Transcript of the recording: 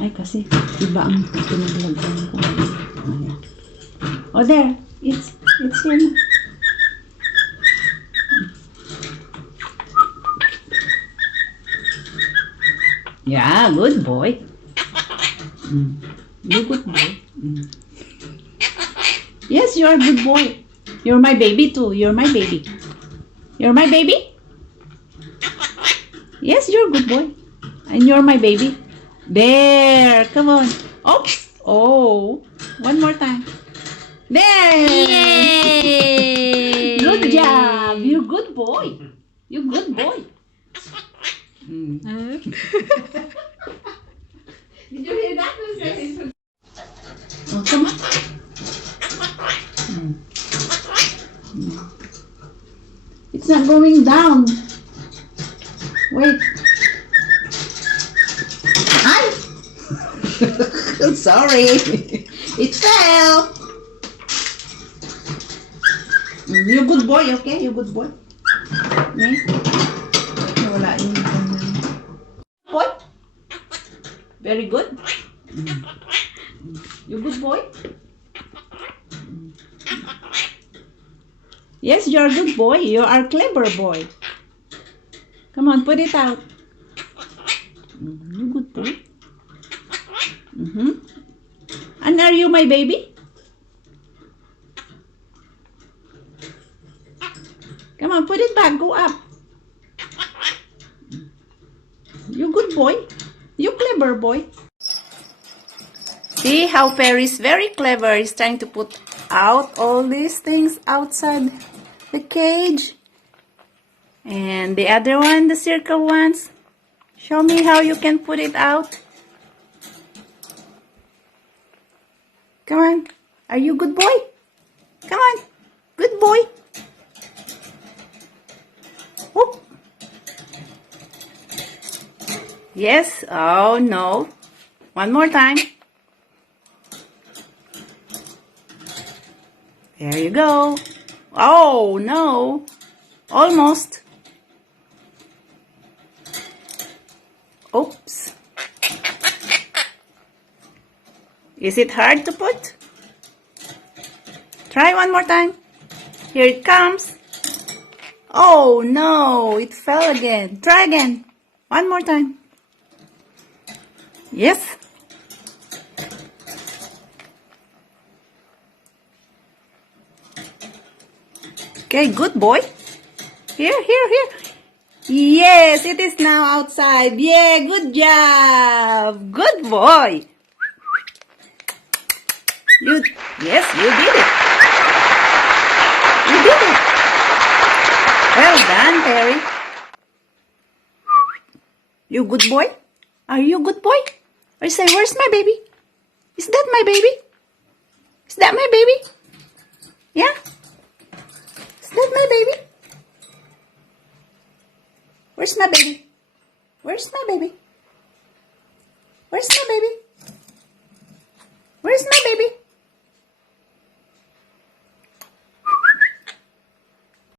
Ay, kasi iba ang pinaglagyan ko. Ayan. Oh, there. It's here na. Yeah, good boy. You good boy. Yes, you're a good boy. You're my baby too. You're my baby. You're my baby? Yes, you're a good boy. And you're my baby. There. Come on. Oops. Oh. One more time. There. Yay! Good job. You good boy. You good boy. Did you hear that? Yes. Oh, come on. It's not going down. Wait. Ay! Sorry. It fell. You good boy, okay? You good boy. Okay? Wala yun. Boy? Very good. You good boy? Yes, you're a good boy. You are a clever boy. Come on, put it out. You good boy. And are you my baby? Come on, put it back. Go up. You good boy. You clever boy. See how Perry's very clever. He's trying to put out all these things outside the cage. And the other one, the circle ones. Show me how you can put it out. Come on. Are you good boy? Come on. Good boy. Whoop. Yes. Oh, no. One more time. There you go. Oh, no. Almost. Oops. Is it hard to put? Try one more time. Here it comes. Oh, no. It fell again. Try again. One more time. Yes. Okay, good boy. Here. Yes, it is now outside. Yeah, good job. Good boy. Yes, you did it. You did it. Well done, Perry. You good boy? Are you good boy? Or say, where's my baby? Is that my baby? Is that my baby? Yeah? Is that my baby? Where's my baby? Where's my baby? Where's my baby? Where's my baby?